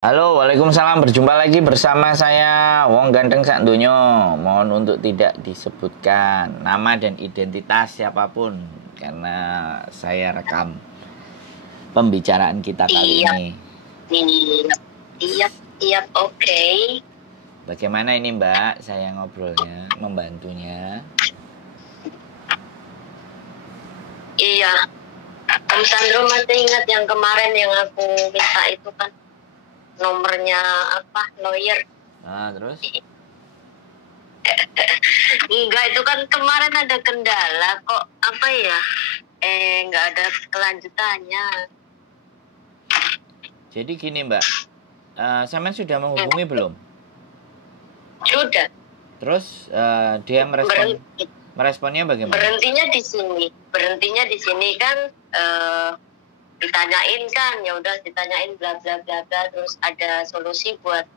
Halo, Waalaikumsalam. Berjumpa lagi bersama saya, Wong Ganteng Sak Donya. Mohon untuk tidak disebutkan nama dan identitas siapapun, karena saya rekam pembicaraan kita kali Siap, ini. siap, siap, oke. Bagaimana ini Mbak, saya ngobrolnya, membantunya? Iya, Om Sandro masih ingat yang kemarin yang aku minta itu kan nomornya apa, lawyer. Terus? Enggak, itu kan kemarin ada kendala kok, apa ya, nggak ada kelanjutannya. Jadi gini Mbak, Samen sudah menghubungi belum? Sudah, Terus dia meresponnya bagaimana? berhentinya di sini kan, ditanyain kan, ya udah ditanyain bla bla bla bla, terus ada solusi buat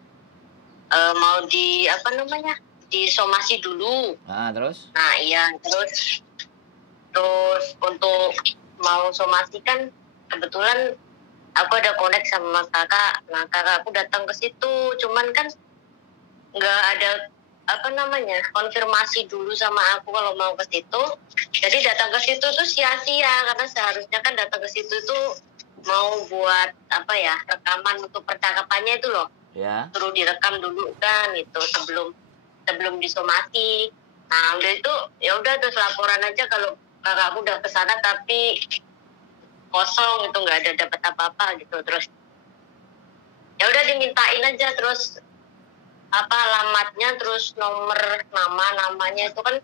mau di apa namanya, disomasi dulu. Terus? Nah iya, terus untuk mau somasi kan kebetulan aku ada connect sama kakak. Nah kakak aku datang ke situ, cuman kan nggak ada apa namanya, konfirmasi dulu sama aku kalau mau ke situ. Jadi datang ke situ tuh sia-sia, karena seharusnya kan datang ke situ tuh mau buat apa ya, rekaman untuk percakapannya itu loh. Ya. Suruh direkam dulu kan itu sebelum disomasi. Nah udah itu ya udah, terus laporan aja kalau kakakku udah kesana tapi kosong, itu nggak ada dapat apa-apa gitu. Terus ya udah dimintain aja, terus apa alamatnya, terus namanya itu kan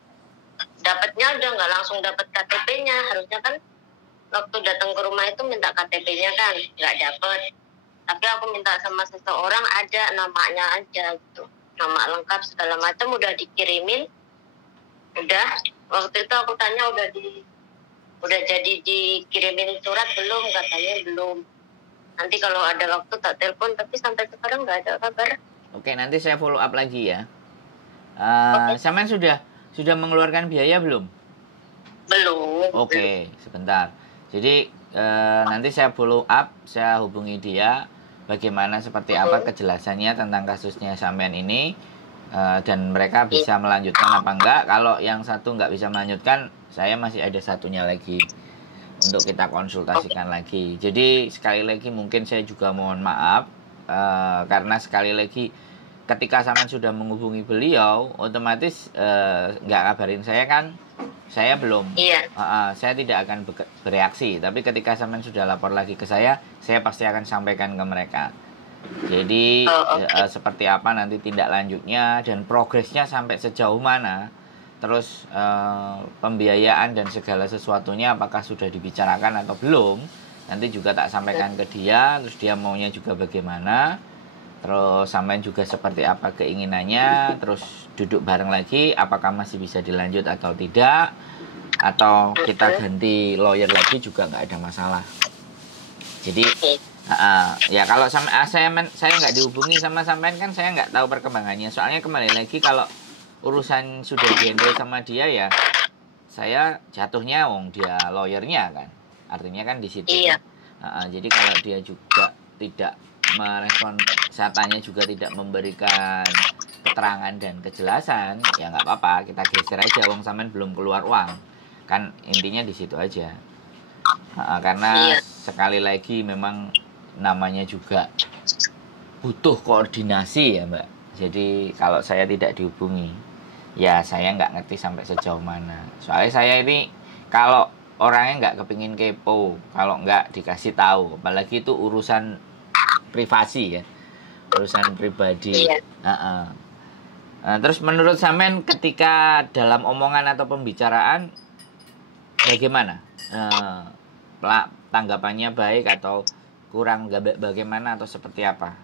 dapatnya udah nggak langsung dapat KTP-nya. Harusnya kan waktu datang ke rumah itu minta KTP-nya kan nggak dapet, tapi aku minta sama seseorang ada namanya aja gitu, nama lengkap segala macam udah dikirimin. Udah, waktu itu aku tanya udah jadi dikirimin surat belum, katanya belum, nanti kalau ada waktu tak telepon, tapi sampai sekarang nggak ada kabar. Oke, nanti saya follow up lagi ya. Oke. Samen sudah mengeluarkan biaya belum? Belum. Oke, sebentar. Jadi nanti saya follow up, saya hubungi dia, bagaimana seperti apa kejelasannya tentang kasusnya Samen ini, dan mereka bisa melanjutkan apa enggak. Kalau yang satu nggak bisa melanjutkan, saya masih ada satunya lagi untuk kita konsultasikan lagi. Jadi sekali lagi mungkin saya juga mohon maaf, karena sekali lagi ketika Samen sudah menghubungi beliau, otomatis nggak kabarin saya kan, saya belum. Iya. Saya tidak akan bereaksi. Tapi ketika Samen sudah lapor lagi ke saya pasti akan sampaikan ke mereka. Jadi seperti apa nanti tindak lanjutnya dan progresnya sampai sejauh mana. Terus pembiayaan dan segala sesuatunya apakah sudah dibicarakan atau belum. Nanti juga tak sampaikan ke dia. Terus dia maunya juga bagaimana. Terus sampai juga seperti apa keinginannya. Terus duduk bareng lagi, apakah masih bisa dilanjut atau tidak, atau kita ganti lawyer lagi juga nggak ada masalah. Jadi ya kalau saya nggak dihubungi sama sampean kan saya nggak tahu perkembangannya. Soalnya kembali lagi kalau urusan sudah dihandle sama dia ya saya jatuhnya wong dia lawyernya kan, artinya kan di situ. Iya. Jadi kalau dia juga tidak merespon, saya tanya juga tidak memberikan keterangan dan kejelasan, ya nggak apa-apa, kita geser aja, wong sampean belum keluar uang kan, intinya di situ aja. Karena sekali lagi memang namanya juga butuh koordinasi ya Mbak. Jadi kalau saya tidak dihubungi, ya saya nggak ngerti sampai sejauh mana. Soalnya saya ini kalau orangnya nggak kepingin kepo, kalau nggak dikasih tahu, apalagi itu urusan privasi ya, urusan pribadi. Terus menurut Samen ketika dalam omongan atau pembicaraan bagaimana? Tanggapannya baik atau kurang bagaimana atau seperti apa?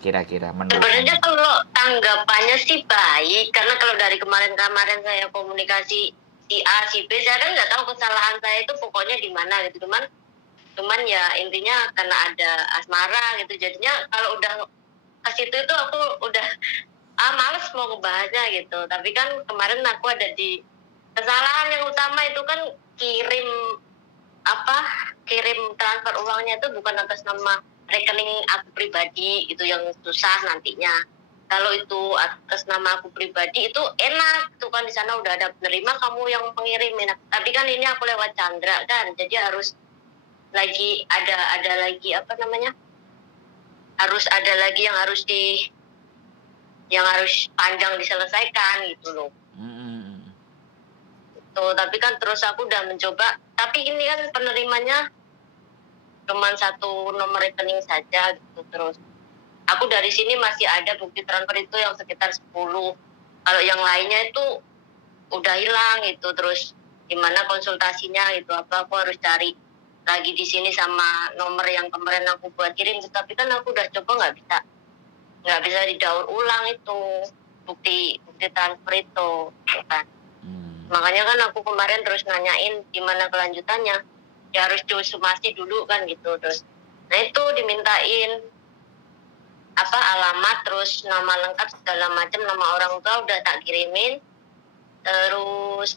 Kira-kira menurut sebenarnya kalau tanggapannya sih baik, karena kalau dari kemarin saya komunikasi si A si B, saya kan nggak tahu kesalahan saya itu pokoknya di mana gitu. Cuman ya intinya karena ada asmara gitu, jadinya kalau udah ke situ itu aku udah males mau ngebahasnya gitu. Tapi kan kemarin aku ada di kesalahan yang utama itu kan kirim transfer uangnya itu bukan atas nama rekening aku pribadi itu yang susah nantinya. Kalau itu atas nama aku pribadi itu enak tuh kan, di sana udah ada penerima, kamu yang pengirim enak. Tapi kan ini aku lewat Chandra kan, jadi harus lagi ada lagi apa namanya, harus ada lagi yang harus panjang diselesaikan gitu loh. Tuh, tapi kan terus aku udah mencoba, tapi ini kan penerimanya cuma satu nomor rekening saja gitu. Terus aku dari sini masih ada bukti transfer itu yang sekitar 10. Kalau yang lainnya itu udah hilang gitu. Terus gimana konsultasinya itu, apa aku harus cari lagi di sini sama nomor yang kemarin aku buat kirim. Tapi kan aku udah coba nggak bisa didaur ulang itu bukti transfer itu kan. Makanya kan aku kemarin terus nanyain gimana kelanjutannya, ya harus disumasi dulu kan gitu. Terus nah itu dimintain apa alamat, terus nama lengkap segala macam, nama orang tua udah tak kirimin. Terus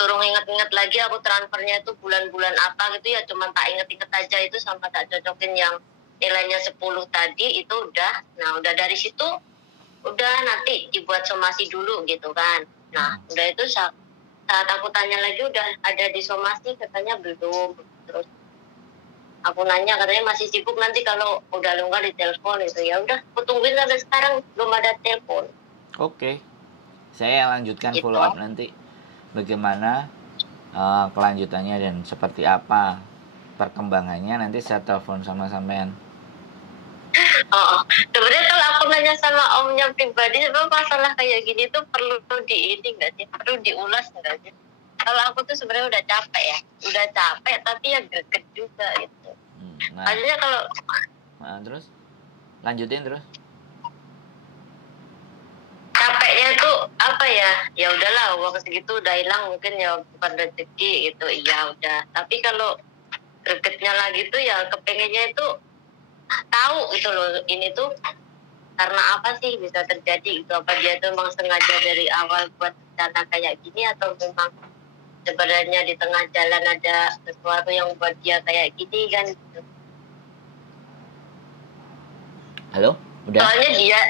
turun inget-inget lagi aku transfernya itu bulan-bulan apa gitu ya, cuma tak inget-inget aja itu sampai tak cocokin yang nilainya 10 tadi itu udah. Nah udah dari situ udah nanti dibuat somasi dulu gitu kan. Nah udah itu saat aku tanya lagi udah ada disomasi, katanya belum. Terus aku nanya katanya masih sibuk, nanti kalau udah longgar di telepon itu. Ya udah aku tungguin sampai sekarang belum ada telepon. Oke. Saya lanjutkan Gitu. follow up nanti bagaimana kelanjutannya dan seperti apa perkembangannya, nanti saya telepon sama sampean. Oh, sebenarnya kalau aku nanya sama omnya pribadi, sebenarnya masalah kayak gini tuh perlu nggak sih? Perlu diulas nggak sih? Kalau aku tuh sebenarnya udah capek tapi ya greget juga gitu. Akhirnya kalau terus lanjutin terus. Capeknya tuh apa ya? Ya udahlah, uang segitu udah hilang, mungkin ya bukan rezeki gitu. Iya udah. Tapi kalau gregetnya lagi tuh ya kepengennya itu tahu gitu loh, ini tuh karena apa sih bisa terjadi gitu. Apa dia tuh memang sengaja dari awal buat rencana kayak gini, atau memang sebenarnya di tengah jalan ada sesuatu yang buat dia kayak gini kan gitu. Halo, udah? Soalnya dia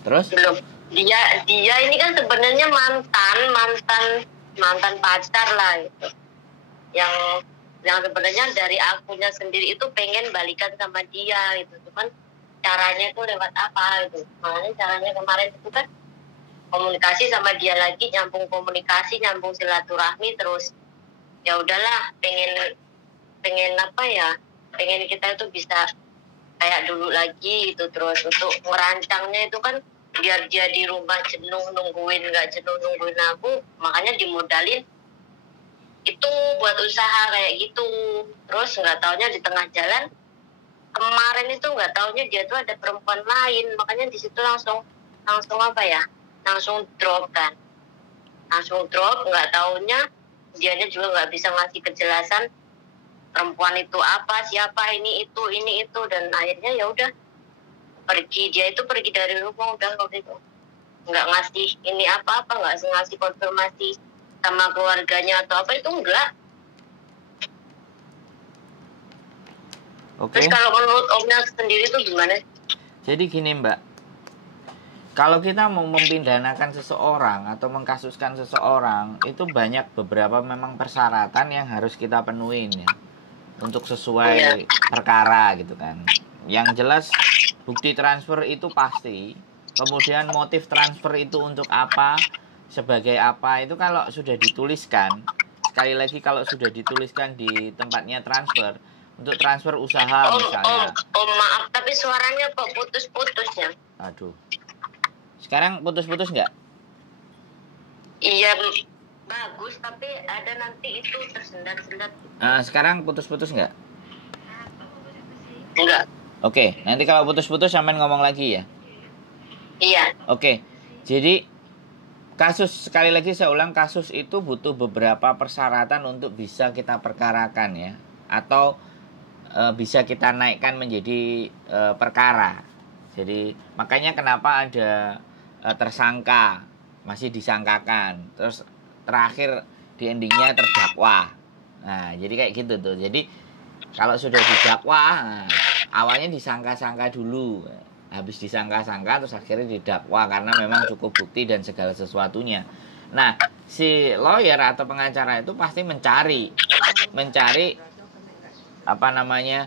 terus belum, dia ini kan sebenarnya mantan pacar lah gitu, yang sebenarnya dari akunya sendiri itu pengen balikan sama dia gitu. Cuman caranya itu lewat apa gitu. Makanya caranya kemarin itu kan komunikasi sama dia lagi, nyambung silaturahmi. Terus ya udahlah, pengen apa ya, pengen kita itu bisa kayak dulu lagi gitu. Terus untuk merancangnya itu kan biar dia di rumah nggak jenuh nungguin aku, makanya dimodalin itu buat usaha kayak gitu. Terus nggak taunya di tengah jalan kemarin itu nggak taunya dia tuh ada perempuan lain, makanya di situ langsung apa ya, langsung drop, nggak taunya dianya juga nggak bisa ngasih kejelasan perempuan itu apa, siapa, ini itu. Dan akhirnya ya udah dia itu pergi dari rumah, udah waktu itu nggak ngasih ini apa-apa, nggak ngasih konfirmasi sama keluarganya atau apa, itu enggak. Terus kalau menurut omnya sendiri tuh gimana? Jadi gini Mbak, kalau kita mau mempidanakan seseorang atau mengkasuskan seseorang, itu banyak beberapa memang persyaratan yang harus kita penuhin ya, untuk sesuai perkara gitu kan. Yang jelas bukti transfer itu pasti, kemudian motif transfer itu untuk apa, sebagai apa, itu kalau sudah dituliskan, sekali lagi kalau sudah dituliskan di tempatnya transfer, untuk transfer usaha misalnya. Maaf, tapi suaranya kok putus-putus ya? Aduh. Sekarang putus-putus nggak? Iya, bagus, tapi ada nanti itu tersendat-sendat. Sekarang putus-putus nggak? Enggak. Oke, nanti kalau putus-putus sampean ngomong lagi ya? Iya. Oke, jadi kasus, sekali lagi saya ulang, kasus itu butuh beberapa persyaratan untuk bisa kita perkarakan ya, atau bisa kita naikkan menjadi perkara. Jadi makanya kenapa ada tersangka, masih disangkakan, terus terakhir di endingnya terdakwa. Nah jadi kayak gitu tuh. Jadi kalau sudah didakwa, awalnya disangka-sangka dulu, habis disangka-sangka terus akhirnya didakwa karena memang cukup bukti dan segala sesuatunya. Nah, si lawyer atau pengacara itu pasti mencari apa namanya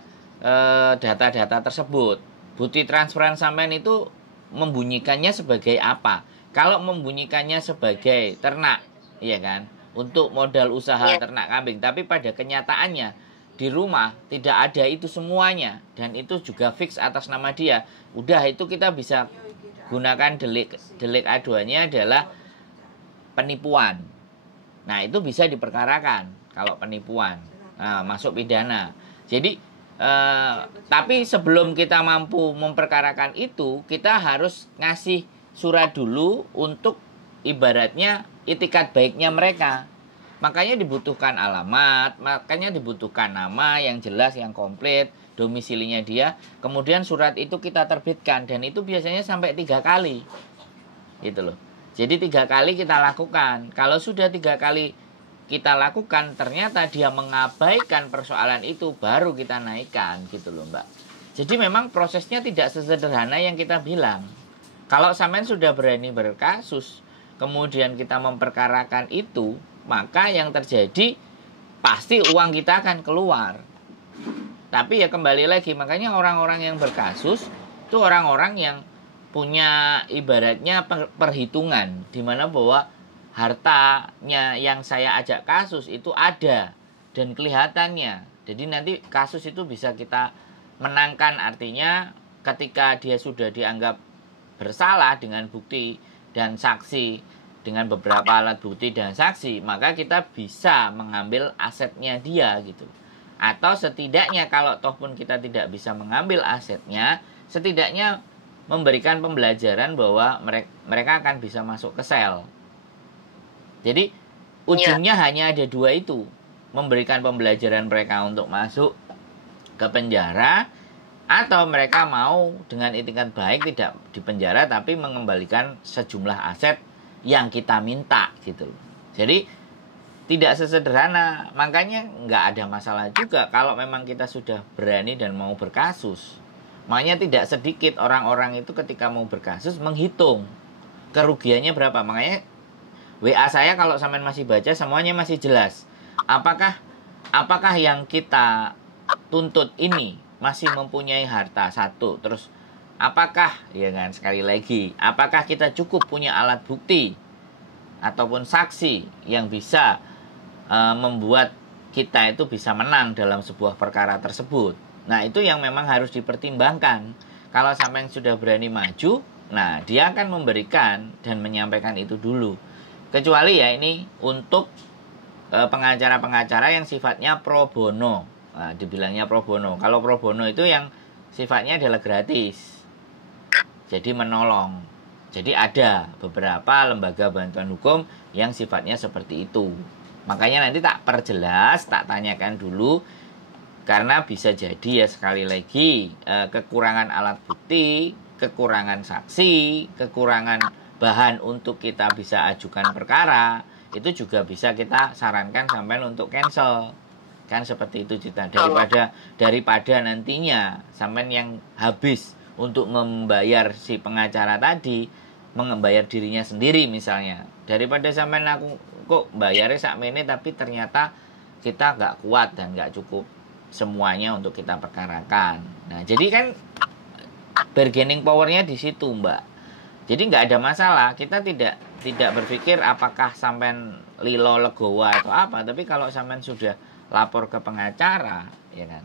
data-data tersebut. Bukti transferan sampean itu membunyikannya sebagai apa? Kalau membunyikannya sebagai ternak, iya kan? Untuk modal usaha ternak kambing, tapi pada kenyataannya di rumah tidak ada itu semuanya dan itu juga fix atas nama dia. Udah, itu kita bisa gunakan delik aduannya adalah penipuan. Nah, itu bisa diperkarakan kalau penipuan. Nah, masuk pidana. Jadi tapi sebelum kita mampu memperkarakan itu, kita harus ngasih surat dulu untuk ibaratnya itikat baiknya mereka. Makanya dibutuhkan alamat, makanya dibutuhkan nama yang jelas, yang komplit, domisilinya dia. Kemudian surat itu kita terbitkan dan itu biasanya sampai 3 kali. Gitu loh. Jadi 3 kali kita lakukan. Kalau sudah 3 kali kita lakukan, ternyata dia mengabaikan persoalan itu, baru kita naikkan gitu loh Mbak. Jadi memang prosesnya tidak sesederhana yang kita bilang. Kalau sampean sudah berani berkasus, kemudian kita memperkarakan itu, maka yang terjadi pasti uang kita akan keluar. Tapi ya kembali lagi, makanya orang-orang yang berkasus itu orang-orang yang punya ibaratnya perhitungan, di mana bahwa hartanya yang saya ajak kasus itu ada dan kelihatannya. Jadi nanti kasus itu bisa kita menangkan, artinya ketika dia sudah dianggap bersalah dengan bukti dan saksi, dengan beberapa alat bukti dan saksi, maka kita bisa mengambil asetnya dia gitu. Atau setidaknya kalau toh pun kita tidak bisa mengambil asetnya, setidaknya memberikan pembelajaran bahwa mereka akan bisa masuk ke sel. Jadi ujungnya hanya ada 2 itu, memberikan pembelajaran mereka untuk masuk ke penjara, atau mereka mau dengan itikat baik tidak di penjara tapi mengembalikan sejumlah aset yang kita minta gitu. Jadi tidak sesederhana, makanya nggak ada masalah juga kalau memang kita sudah berani dan mau berkasus. Makanya tidak sedikit orang-orang itu ketika mau berkasus menghitung kerugiannya berapa. Makanya WA saya kalau sampean masih baca semuanya masih jelas. Apakah yang kita tuntut ini masih mempunyai harta satu, terus apakah ya kan, sekali lagi, apakah kita cukup punya alat bukti ataupun saksi yang bisa membuat kita itu bisa menang dalam sebuah perkara tersebut. Nah, itu yang memang harus dipertimbangkan. Kalau sampean sudah berani maju, nah dia akan memberikan dan menyampaikan itu dulu. Kecuali ya ini untuk pengacara-pengacara yang sifatnya pro bono. Nah, dibilangnya pro bono. Kalau pro bono itu yang sifatnya adalah gratis. Jadi menolong. Jadi ada beberapa lembaga bantuan hukum yang sifatnya seperti itu. Makanya nanti tak perjelas, tak tanyakan dulu. Karena bisa jadi ya sekali lagi kekurangan alat bukti, kekurangan saksi, kekurangan bahan untuk kita bisa ajukan perkara, itu juga bisa kita sarankan sampai untuk cancel. Kan seperti itu Cita. Daripada nantinya sampai yang habis untuk membayar si pengacara tadi, membayar dirinya sendiri misalnya. Daripada sampai aku kok bayarnya sakmene tapi ternyata kita nggak kuat dan nggak cukup semuanya untuk kita perkarakan. Nah, jadi kan bargaining powernya di situ Mbak. Jadi nggak ada masalah, kita tidak berpikir apakah sampean lilo legowo atau apa, tapi kalau sampean sudah lapor ke pengacara, ya kan,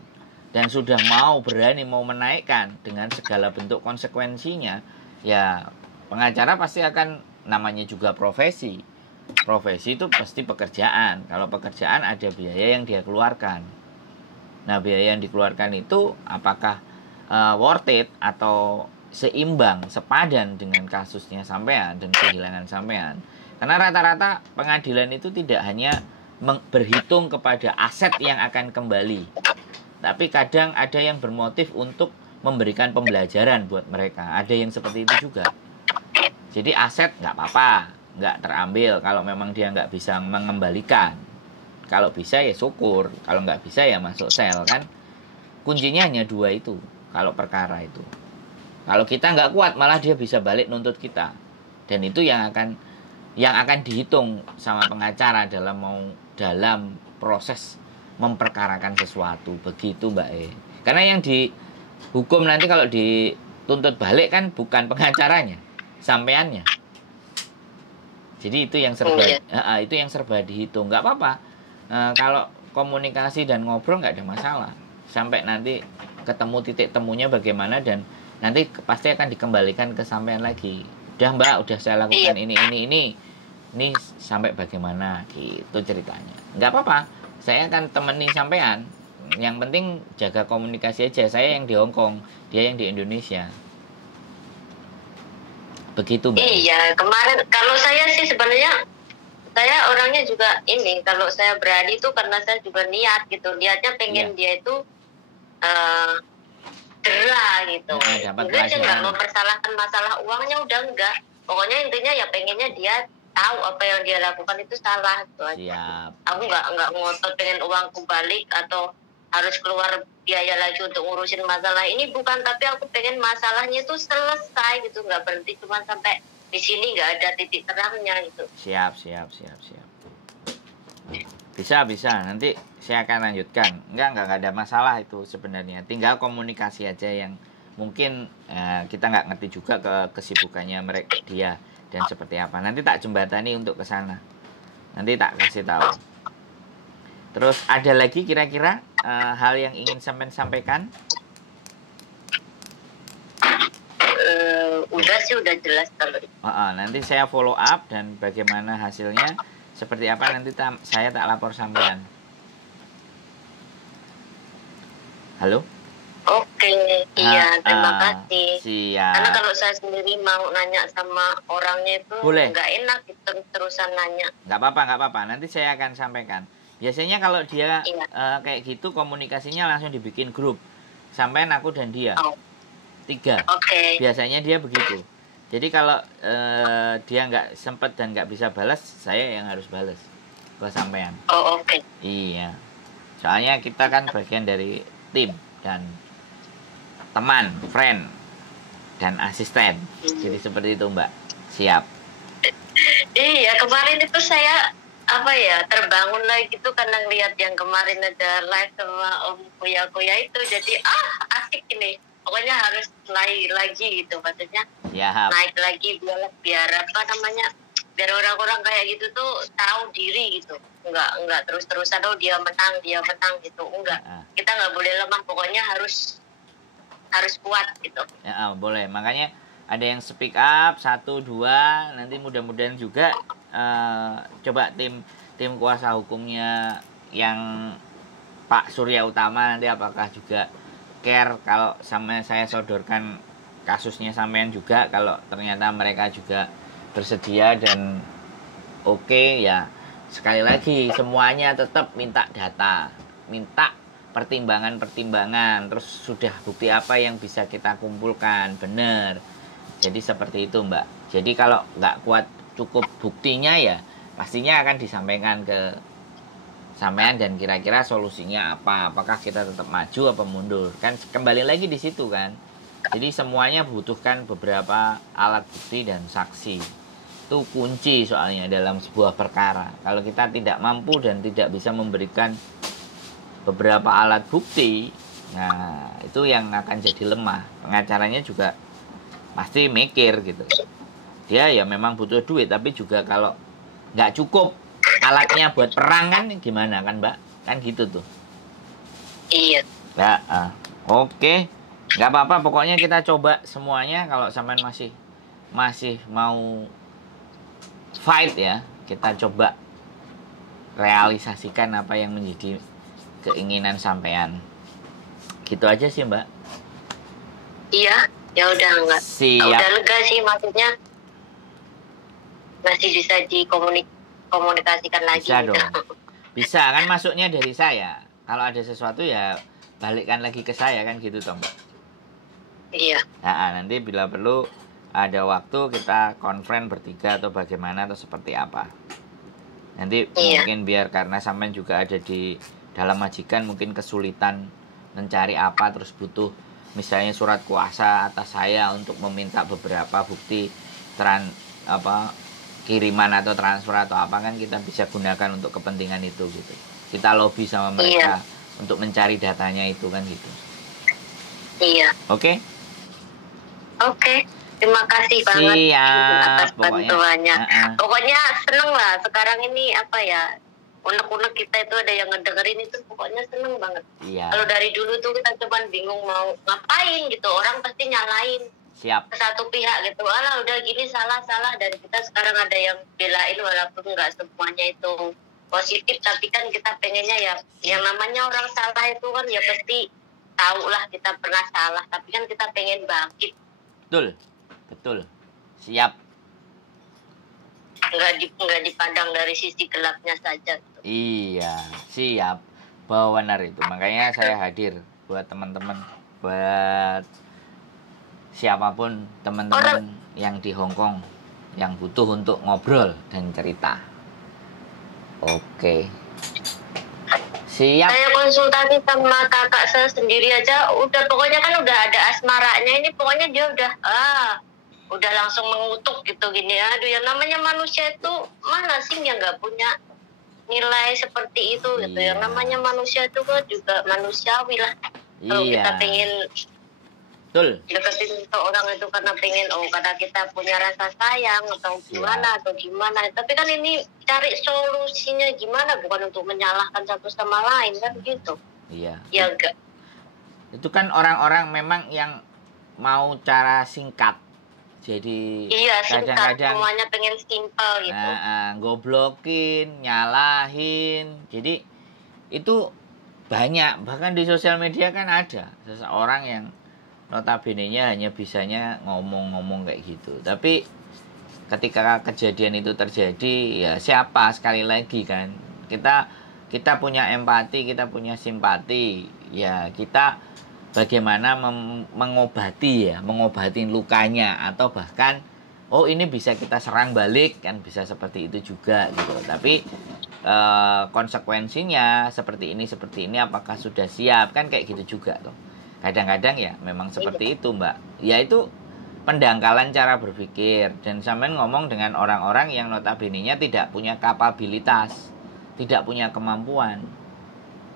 dan sudah berani mau menaikkan dengan segala bentuk konsekuensinya, ya pengacara pasti akan, namanya juga profesi itu pasti pekerjaan. Kalau pekerjaan ada biaya yang dia keluarkan. Nah, biaya yang dikeluarkan itu apakah worth it atau seimbang, sepadan dengan kasusnya sampean dan kehilangan sampean. Karena rata-rata pengadilan itu tidak hanya berhitung kepada aset yang akan kembali, tapi kadang ada yang bermotif untuk memberikan pembelajaran buat mereka. Ada yang seperti itu juga. Jadi aset nggak apa-apa, nggak terambil kalau memang dia nggak bisa mengembalikan. Kalau bisa ya syukur, kalau nggak bisa ya masuk sel kan. Kuncinya hanya 2 itu. kalau perkara itu. Kalau kita nggak kuat, malah dia bisa balik nuntut kita. Dan itu yang akan dihitung sama pengacara dalam proses memperkarakan sesuatu. Begitu Mbak E. Karena yang dihukum nanti kalau dituntut balik kan bukan pengacaranya, sampeannya. Jadi itu yang serba dihitung. Nggak apa-apa. Kalau komunikasi dan ngobrol nggak ada masalah. Sampai nanti ketemu titik temunya bagaimana, dan nanti pasti akan dikembalikan ke sampean lagi. Udah Mbak, udah saya lakukan ini sampai bagaimana gitu ceritanya. Nggak apa-apa, saya akan temani sampean. Yang penting jaga komunikasi aja. Saya yang di Hong Kong, dia yang di Indonesia. Begitu Mbak. Iya, kemarin kalau saya sih sebenarnya saya orangnya juga ini, kalau saya berani itu karena saya juga niat gitu. Niatnya pengen dia itu cerah gitu. Enggak sih, nggak mempersalahkan masalah uangnya, udah enggak. Pokoknya intinya ya pengennya dia tahu apa yang dia lakukan itu salah gitu aja. Aku nggak ngotot pengen uangku balik atau harus keluar biaya lagi untuk ngurusin masalah ini, bukan. Tapi aku pengen masalahnya itu selesai gitu, nggak berhenti cuma sampai di sini, nggak ada titik terangnya gitu. Siap. Bisa. Nanti saya akan lanjutkan. Enggak ada masalah itu sebenarnya. Tinggal komunikasi aja yang mungkin kita nggak ngerti juga kesibukannya dia dan seperti apa. Nanti tak jembatani untuk ke sana. Nanti tak kasih tahu. Terus ada lagi kira-kira hal yang ingin sampaikan? Udah jelas kalau. Nanti saya follow up dan bagaimana hasilnya. Seperti apa nanti saya tak lapor sampean. Halo? Oke, iya, terima kasih. Siap. Karena kalau saya sendiri mau nanya sama orangnya itu nggak enak terus-terusan nanya. Nggak apa-apa. Nanti saya akan sampaikan. Biasanya kalau dia kayak gitu, komunikasinya langsung dibikin grup. Sampean, aku dan dia. 3. Biasanya dia begitu. Jadi kalau dia nggak sempat dan nggak bisa balas, saya yang harus balas ke sampean. Iya. Soalnya kita kan bagian dari tim dan teman, friend, dan asisten. Jadi seperti itu Mbak. Siap. Iya, kemarin itu saya terbangun lagi tuh karena lihat yang kemarin ada live sama Om Kuya itu. Jadi asik ini. Pokoknya harus naik lagi gitu, maksudnya naik lagi biar orang-orang kayak gitu tuh tahu diri gitu, nggak terus-terusan dia menang gitu, enggak. Kita nggak boleh lemah, pokoknya harus kuat gitu. Boleh, makanya ada yang speak up 1, 2, nanti mudah-mudahan juga coba tim kuasa hukumnya yang Pak Surya Utama nanti apakah juga care kalau sama saya sodorkan kasusnya sampean juga, kalau ternyata mereka juga bersedia dan oke, ya sekali lagi semuanya tetap minta data, minta pertimbangan, terus sudah bukti apa yang bisa kita kumpulkan, benar. Jadi seperti itu Mbak. Jadi kalau nggak kuat cukup buktinya, ya pastinya akan disampaikan ke sampean dan kira-kira solusinya apa, apakah kita tetap maju apa mundur, kan kembali lagi di situ kan. Jadi semuanya butuhkan beberapa alat bukti dan saksi. Itu kunci soalnya dalam sebuah perkara. Kalau kita tidak mampu dan tidak bisa memberikan beberapa alat bukti, nah itu yang akan jadi lemah. Pengacaranya juga pasti mikir gitu. Dia ya memang butuh duit, tapi juga kalau nggak cukup alatnya buat perang kan gimana kan Mbak? Kan gitu tuh. Iya. Oke. Nggak apa-apa, pokoknya kita coba semuanya. Kalau sampean masih mau fight ya, kita coba realisasikan apa yang menjadi keinginan sampean. Gitu aja sih Mbak. Iya, ya udah enggak. Siap. Udah lega sih, maksudnya masih bisa dikomunikasikan lagi. Bisa dong. Bisa kan, masuknya dari saya. Kalau ada sesuatu ya balikkan lagi ke saya kan gitu toh Mbak. Iya. Nah, nanti bila perlu ada waktu kita konferen bertiga atau bagaimana atau seperti apa. Nanti mungkin biar karena sampean juga ada di dalam majikan, mungkin kesulitan mencari apa, terus butuh misalnya surat kuasa atas saya untuk meminta beberapa bukti kiriman atau transfer atau apa, kan kita bisa gunakan untuk kepentingan itu gitu. Kita lobby sama mereka untuk mencari datanya itu kan gitu. Iya. Oke? Oke. Terima kasih banget atas bantuannya. Pokoknya seneng lah sekarang ini unek-unek kita itu ada yang ngedengerin itu, pokoknya seneng banget. Iya. Kalau dari dulu tuh kita cuman bingung mau ngapain gitu, orang pasti nyalain. Siap. Ke satu pihak gitu, alah udah gini salah, dan kita sekarang ada yang belain walaupun nggak semuanya itu positif, tapi kan kita pengennya ya yang namanya orang salah itu kan ya pasti tahu lah kita pernah salah, tapi kan kita pengen bangkit. Betul, siap. Nggak dipandang dari sisi gelapnya saja. Iya, siap. Bahwa benar itu. Makanya saya hadir buat teman-teman, buat siapapun teman-teman yang di Hong Kong yang butuh untuk ngobrol dan cerita. Oke. Siap. Saya konsultasi sama kakak saya sendiri aja, pokoknya kan udah ada asmaranya ini, pokoknya dia udah langsung mengutuk gitu gini. Aduh, yang namanya manusia itu mana sih yang nggak punya nilai seperti itu gitu. Yang namanya manusia itu kan juga manusiawi lah. Kalau kita pengen deketin seorang itu karena karena kita punya rasa sayang atau gimana. Tapi kan ini cari solusinya gimana, bukan untuk menyalahkan satu sama lain kan gitu. Iya. Ya enggak. Itu kan orang-orang memang yang mau cara singkat. Jadi kadang-kadang semuanya pengen simpel gitu. Goblokin, nyalahin. Jadi itu banyak, bahkan di sosial media kan ada seseorang yang notabene-nya hanya bisanya ngomong-ngomong kayak gitu. Tapi ketika kejadian itu terjadi, ya siapa, sekali lagi kan, kita punya empati, kita punya simpati, ya kita bagaimana mengobati lukanya, atau bahkan ini bisa kita serang balik, kan bisa seperti itu juga gitu. Tapi konsekuensinya seperti ini apakah sudah siap, kan kayak gitu juga tuh. Kadang-kadang ya memang seperti itu, Mbak. Ya itu pendangkalan cara berpikir. Dan sampean ngomong dengan orang-orang yang notabene-nya tidak punya kapabilitas, tidak punya kemampuan,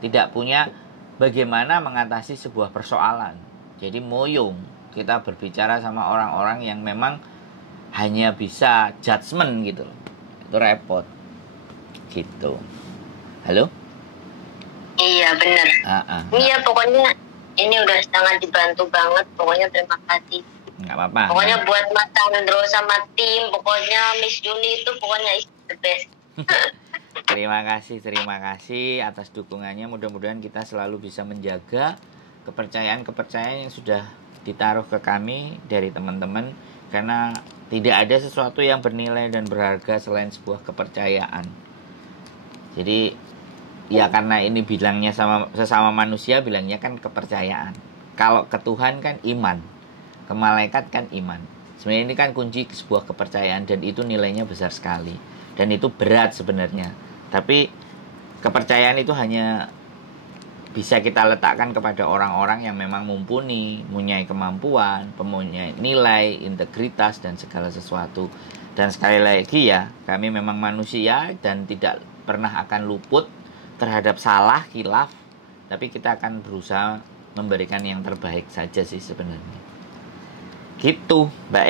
tidak punya bagaimana mengatasi sebuah persoalan. Jadi moyong kita berbicara sama orang-orang yang memang hanya bisa judgement gitu. Itu repot. Gitu. Halo? Iya, benar. Iya, pokoknya ini udah sangat dibantu banget. Pokoknya terima kasih. Nggak apa-apa. Pokoknya buat Mas Sandro sama tim, pokoknya Miss Juni itu pokoknya is the best. Terima kasih atas dukungannya. Mudah-mudahan kita selalu bisa menjaga kepercayaan yang sudah ditaruh ke kami dari teman-teman, karena tidak ada sesuatu yang bernilai dan berharga selain sebuah kepercayaan. Jadi ya karena ini bilangnya sesama manusia, bilangnya kan kepercayaan. Kalau ke Tuhan kan iman, ke malaikat kan iman. Sebenarnya ini kan kunci sebuah kepercayaan, dan itu nilainya besar sekali. Dan itu berat sebenarnya. Tapi kepercayaan itu hanya bisa kita letakkan kepada orang-orang yang memang mumpuni, mempunyai kemampuan, mempunyai nilai, integritas, dan segala sesuatu. Dan sekali lagi ya, kami memang manusia dan tidak pernah akan luput terhadap salah, khilaf, tapi kita akan berusaha memberikan yang terbaik saja sih sebenarnya. Gitu, Mbak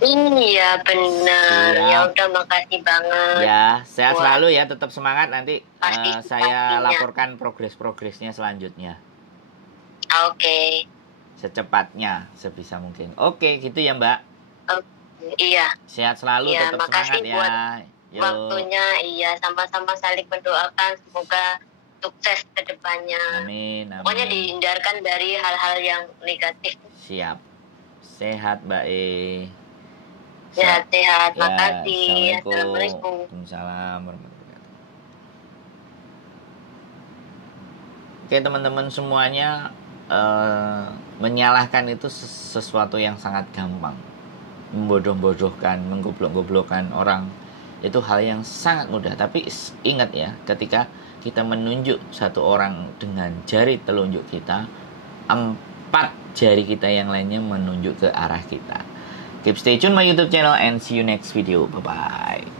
Iya, benar. Ya udah, makasih banget. Ya, sehat selalu ya, tetap semangat. Nanti saya laporkan progresnya selanjutnya. Oke. Secepatnya, sebisa mungkin. Oke, gitu ya, Mbak. Iya. Sehat selalu, ya, tetap semangat ya. Buat waktunya, iya, sama-sama saling mendoakan semoga sukses ke depannya. Amin. Pokoknya dihindarkan dari hal-hal yang negatif. Siap. Sehat, Mbak Sehat-sehat, ya, makasih. Assalamualaikum. Waalaikumsalam warahmatullahi wabarakatuh. Oke, teman-teman semuanya, menyalahkan itu sesuatu yang sangat gampang. Membodoh-bodohkan, menggoblok-goblokkan orang, itu hal yang sangat mudah. Tapi ingat ya, ketika kita menunjuk satu orang dengan jari telunjuk kita, 4 jari kita yang lainnya menunjuk ke arah kita. Keep stay tune my YouTube channel and see you next video. Bye bye.